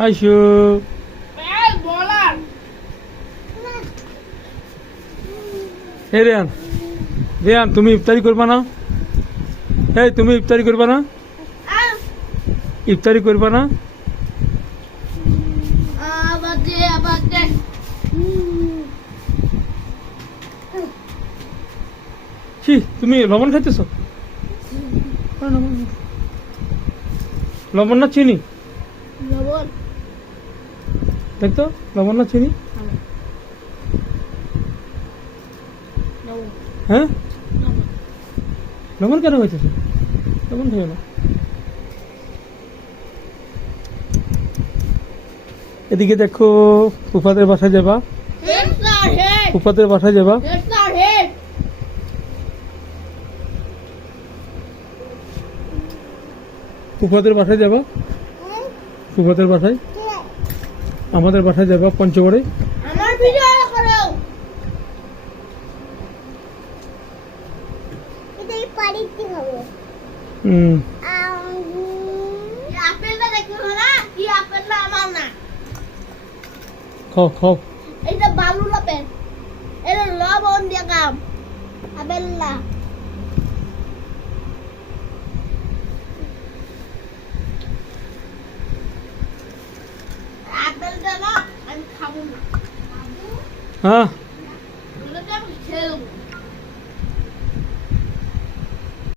আইসো। হে রেয়ান, রেয়ান তুমি ইফতারি করবা না? এই তুমি ইফতারি করবা না? ইফতারি করবা না? কি তুমি লবণ খাইতেছ? লবণ না চিনি? লবণ। দেখতো লবণ না চিনি? হ্যাঁ লবণ কেন খাইতেছ? লবণ খাইও না। এদিকে দেখো ফুফাদের বাসায় যাবা, ফুফাদের বাসায় যাবা। ফুফাদের বাসায় যাবা, ফুফাদের বাসায়, আমাদের বাসায় যাবা পঞ্চগড়ে। আমার ভিডিও করো। এটা পারিতে হবে। আপেলটা দেখো না, কি আপেলটা আমার না। খাও খাও। এটা বালু আপেল। এটা লবণ দিয়ে কাম। আপেল না। আপেলটা না আমি খাবো না। হ্যাঁ